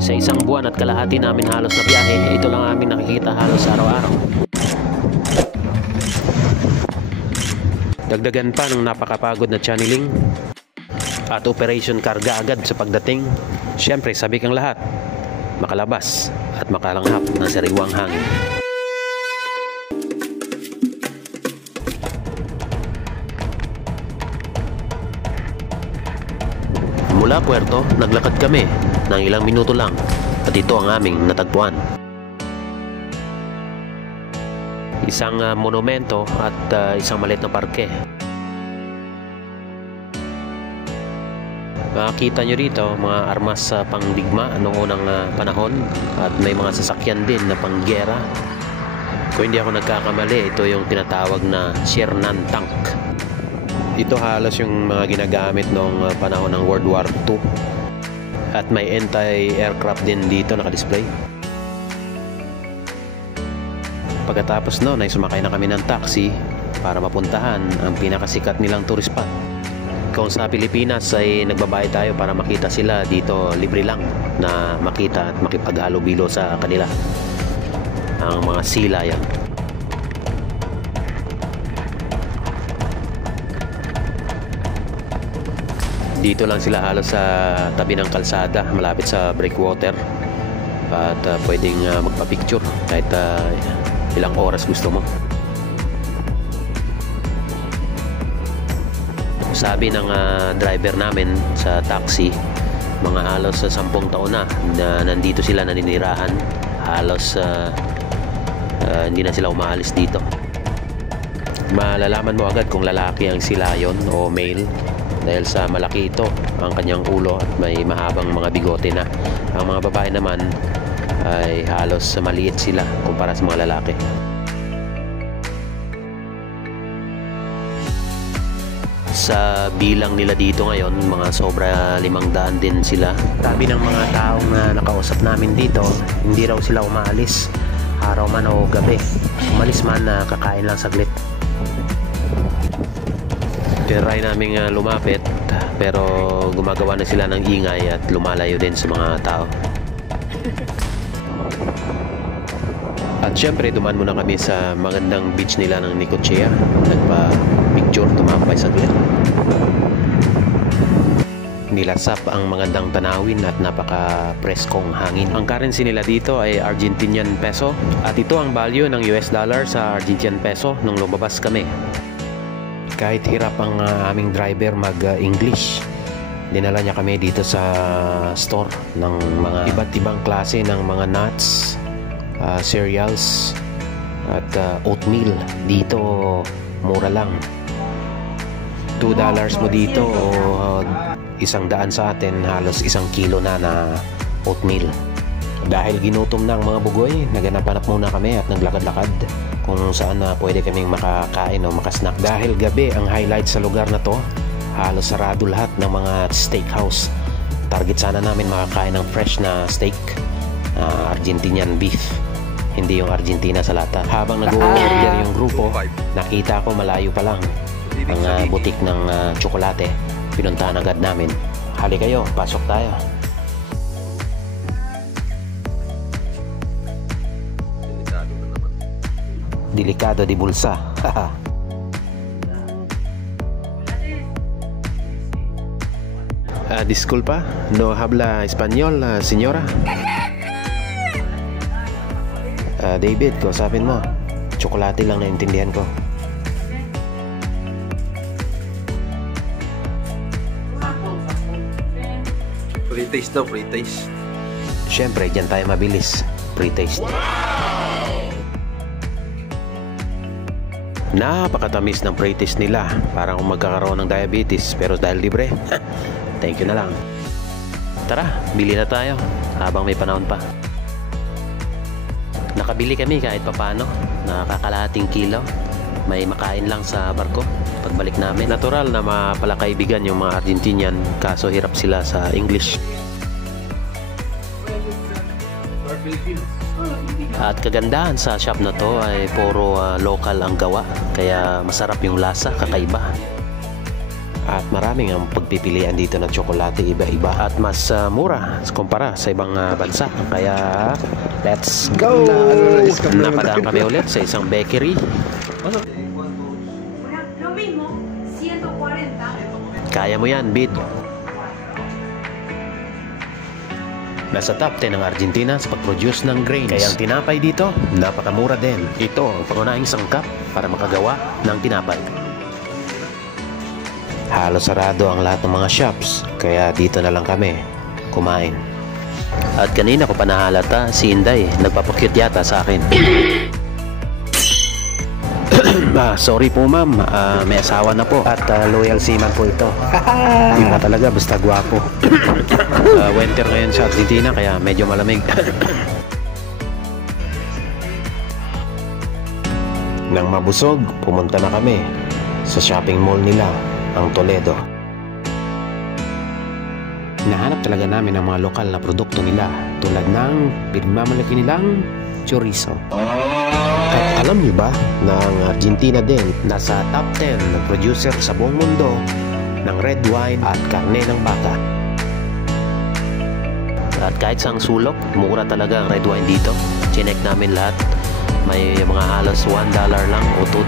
Sa isang buwan at kalahati namin halos na biyahe, ito lang aming nakikita halos araw-araw. Dagdagan pa ng napakapagod na channeling at operation karga agad sa pagdating. Siyempre, sabik ang lahat, makalabas at makalanghap ng sariwang hangin. Mula Puerto, naglakad kami ng ilang minuto lang at ito ang aming natagpuan. Isang monumento at isang maliit na parke. Makikita nyo rito mga armas sa pangdigma noong unang panahon at may mga sasakyan din na panggera. Kung hindi ako nagkakamali, ito yung tinatawag na Shernan Tank. Ito halos yung mga ginagamit noong panahon ng World War II. At may anti-aircraft din dito nakadisplay. Pagkatapos noon ay sumakay na kami ng taxi para mapuntahan ang pinakasikat nilang tourist spot. Kung sa Pilipinas ay nagbabayad tayo para makita sila, dito libre lang na makita at makipaghalubilo sa kanila. Ang mga sila yan. Dito lang sila halos sa tabi ng kalsada, malapit sa breakwater. At pwedeng magpa-picture kahit ilang oras gusto mo. Sabi ng driver namin sa taxi, mga halos 10 taon na nandito sila naninirahan. Halos hindi na sila umaalis dito. Malalaman mo agad kung lalaki ang silayon o male dahil sa malaki ito ang kanyang ulo at may mahabang mga bigote na. Ang mga babae naman ay halos maliit sila kumpara sa mga lalaki. Sa bilang nila dito ngayon, mga sobra 500 din sila. Sabi ng mga taong nakausap namin dito, hindi raw sila umaalis araw man o gabi. Umalis man kakain lang saglit. Try naming lumapit pero gumagawa na sila ng ingay at lumalayo din sa mga tao. At syempre dumaan muna kami sa magandang beach nila ng Nicosia. Nagpa-picture, tumambay saglit. Nilasap ang magandang tanawin at napaka-preskong hangin. Ang currency nila dito ay Argentinian peso at ito ang value ng US dollar sa Argentinian peso nung lumabas kami. Kahit hirap ang aming driver mag-English, dinala niya kami dito sa store ng mga iba't ibang klase ng mga nuts, cereals at oatmeal. Dito mura lang, $2 mo dito o 100 sa atin, halos 1 kilo na oatmeal. Dahil ginutom na ang mga bugoy, naganap-hanap muna kami at naglakad-lakad kung saan pwede kaming makakain o makasnack. Dahil gabi ang highlight sa lugar na to, halos sarado lahat ng mga steakhouse. Target sana namin makakain ng fresh na steak, Argentinian beef, hindi yung Argentina sa lata. Habang nag-order yung grupo, nakita ko malayo pa lang ang butik ng tsokolate. Pinuntahan agad namin. Hali kayo, pasok tayo. Delikado di bulsa. Disculpa, no habla español, señora? David, kausapin mo. Tsokolate lang naintindihan ko. Free taste daw, free taste. Siyempre, dyan tayo mabilis. Free taste. Napakatamis ng free taste nila. Parang kung magkakaroon ng diabetes, pero dahil libre, thank you na lang. Tara, bili na tayo habang may panahon pa. Nakabili kami kahit papano, nakakalahating kilo. May makain lang sa barko pagbalik namin. Natural na mapalakaibigan yung mga Argentinian, kaso hirap sila sa English. At kagandahan sa shop na to ay puro local ang gawa, kaya masarap yung lasa, kakaiba. At maraming ang pagpipilian dito ng tsokolate, iba-iba at mas mura kumpara sa ibang bansa. Kaya let's go! Napadaan kami ulit sa isang bakery. Lo mismo, 140. Kaya mo yan, Bid. Nasa top 10 ang Argentina sa pag-produce ng grains. Kaya ang tinapay dito, napakamura din. Ito ang pangunahing sangkap para makagawa ng tinapay. Halos sarado ang lahat ng mga shops, kaya dito na lang kami kumain. At kanina ko pa nahalata si Inday, nagpapakyut yata sa akin. Sorry po ma'am, may asawa na po at loyal seaman po ito. Iba talaga, basta gwapo. Winter ngayon sa Argentina kaya medyo malamig. Nang mabusog, pumunta na kami sa shopping mall nila, ang Toledo. Nahanap talaga namin ang mga lokal na produkto nila tulad ng pinagmamalaki nilang chorizo. At alam niyo ba na ang Argentina din nasa top 10 na producer sa buong mundo ng red wine at karne ng baka. At kahit sa sulok, mura talaga ang red wine dito. Chinek namin lahat. May mga halos $1 lang o $2.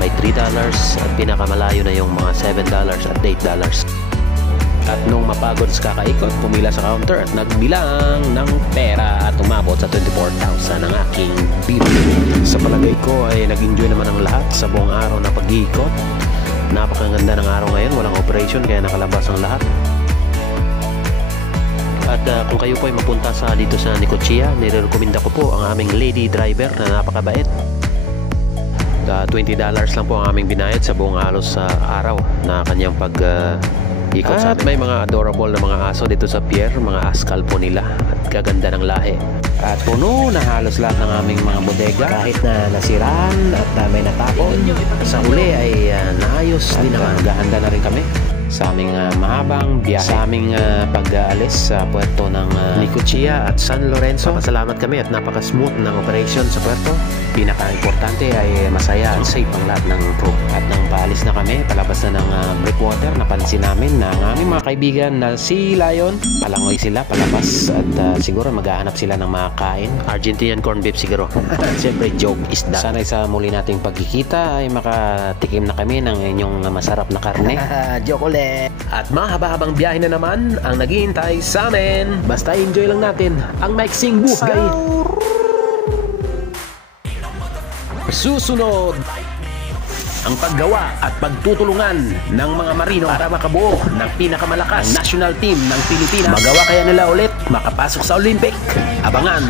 May $3 at pinakamalayo na yung mga $7 at $8. At nung mapagod sa kakaikot, pumila sa counter at nagbilang ng pera at umabot sa 24,000 ang aking bill. Sa palagay ko ay nag-enjoy naman ang lahat sa buong araw na pag-iikot. Napakaganda ng araw ngayon, walang operation kaya nakalabas ang lahat. At kung kayo po ay mapunta dito sa Necochea, nirekomenda ko po ang aming lady driver na napakabait. $20 lang po ang aming binayad sa buong halos araw na kanyang ikot sa amin. At may mga adorable na mga aso dito sa pier, mga askal po nila at gaganda ng lahi. At puno na halos lahat ng aming mga bodega kahit na nasiraan at may natapon. Sa huli ay naayos din naman. Gahanda na rin kami sa aming mahabang biyahe, sa aming pag-aalis sa puerto ng Necochea at San Lorenzo. Pasalamat kami at napaka-smooth ng operation sa puerto. Pinaka-importante ay masaya at safe ang lahat ng crew. At nang paalis na kami, palabas na ng breakwater, napansin namin na ang aming mga kaibigan na si Lion, palangoy sila palabas at siguro maghahanap sila ng mga kain. Argentinian corned beef siguro. Siyempre joke is that. Sana'y sa muli nating pagkikita ay makatikim na kami ng inyong masarap na karne. Joke ulit. At mahaba-habang biyahe na naman ang naghihintay sa amin. Basta enjoy lang natin ang maiksing buhay. Susunod ang paggawa at pagtutulungan ng mga marino para makabuo ng pinakamalakas national team ng Pilipinas. Magawa kaya nila ulit makapasok sa Olympic? Abangan!